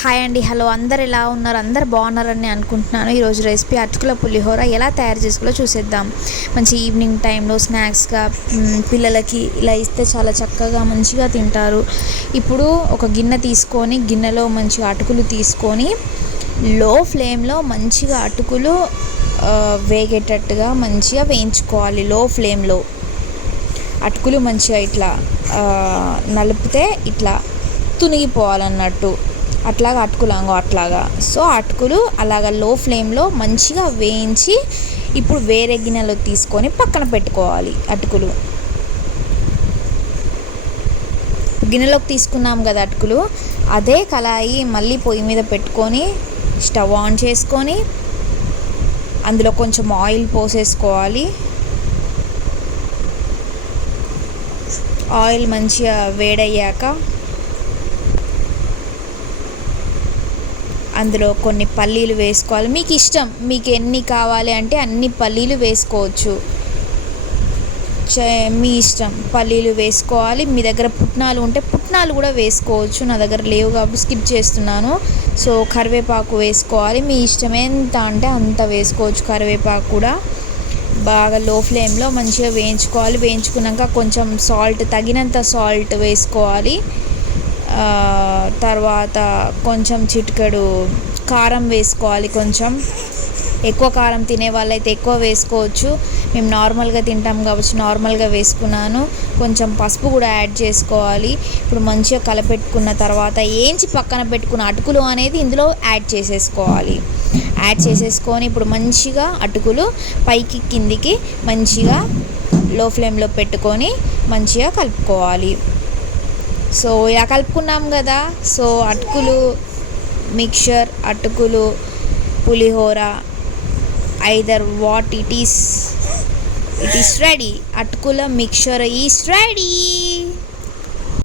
Hi అండి, hello, అందరు ఎలా ఉన్నారు? అందరు బాగున్నారని అనుకుంటున్నాను. ఈరోజు రెసిపీ అటుకుల పులిహోర ఎలా తయారు చేసుకోవాలో చూసేద్దాం. మంచి ఈవినింగ్ టైంలో స్నాక్స్గా పిల్లలకి ఇలా ఇస్తే చాలా చక్కగా మంచిగా తింటారు. ఇప్పుడు ఒక గిన్నె తీసుకొని గిన్నెలో మంచిగా అటుకులు తీసుకొని లో ఫ్లేమ్లో మంచిగా అటుకులు వేగేటట్టుగా మంచిగా వేయించుకోవాలి. లో ఫ్లేమ్లో అటుకులు మంచిగా ఇట్లా నలిపితే ఇట్లా తునిగిపోవాలన్నట్టు, అట్లాగా అటుకులాంగో అట్లాగా. సో అటుకులు అలాగా లో ఫ్లేమ్లో మంచిగా వేయించి ఇప్పుడు వేరే గిన్నెలో తీసుకొని పక్కన పెట్టుకోవాలి. అటుకులు గిన్నెలోకి తీసుకున్నాం కదా అటుకులు, అదే కళాయి మళ్ళీ పొయ్యి మీద పెట్టుకొని స్టవ్ ఆన్ చేసుకొని అందులో కొంచెం ఆయిల్ పోసేసుకోవాలి. ఆయిల్ మంచిగా వేడయ్యాక అందులో కొన్ని పల్లీలు వేసుకోవాలి. మీకు ఇష్టం, మీకు ఎన్ని కావాలి అంటే అన్ని పల్లీలు వేసుకోవచ్చు, మీ ఇష్టం. పల్లీలు వేసుకోవాలి. మీ దగ్గర పుట్నాలు ఉంటే పుట్నాలు కూడా వేసుకోవచ్చు. నా దగ్గర లేవు కాబట్టి స్కిప్ చేస్తున్నాను. సో కరివేపాకు వేసుకోవాలి. మీ ఇష్టం, ఎంత అంటే అంత వేసుకోవచ్చు. కరివేపాకు కూడా బాగా లో ఫ్లేమ్లో మంచిగా వేయించుకోవాలి. వేయించుకున్నాక కొంచెం సాల్ట్, తగినంత సాల్ట్ వేసుకోవాలి. తర్వాత కొంచెం చిటికెడు కారం వేసుకోవాలి. కొంచెం ఎక్కువ కారం తినే వాళ్ళైతే ఎక్కువ వేసుకోవచ్చు. మేము నార్మల్గా తింటాం కాబట్టి నార్మల్గా వేసుకున్నాను. కొంచెం పసుపు కూడా యాడ్ చేసుకోవాలి. ఇప్పుడు మంచిగా కలపెట్టుకున్న తర్వాత ఏంచి పక్కన పెట్టుకున్న అటుకులు అనేది ఇందులో యాడ్ చేసేసుకోవాలి. యాడ్ చేసేసుకొని ఇప్పుడు మంచిగా అటుకులు పైకి కిందికి మంచిగా లో ఫ్లేమ్లో పెట్టుకొని మంచిగా కలుపుకోవాలి. సో ఇలా కలుపుకున్నాం కదా. సో అటుకులు మిక్చర్, అటుకులు పులిహోర, either what it is ready. అటుకుల మిక్చర్ ఈస్ రెడీ.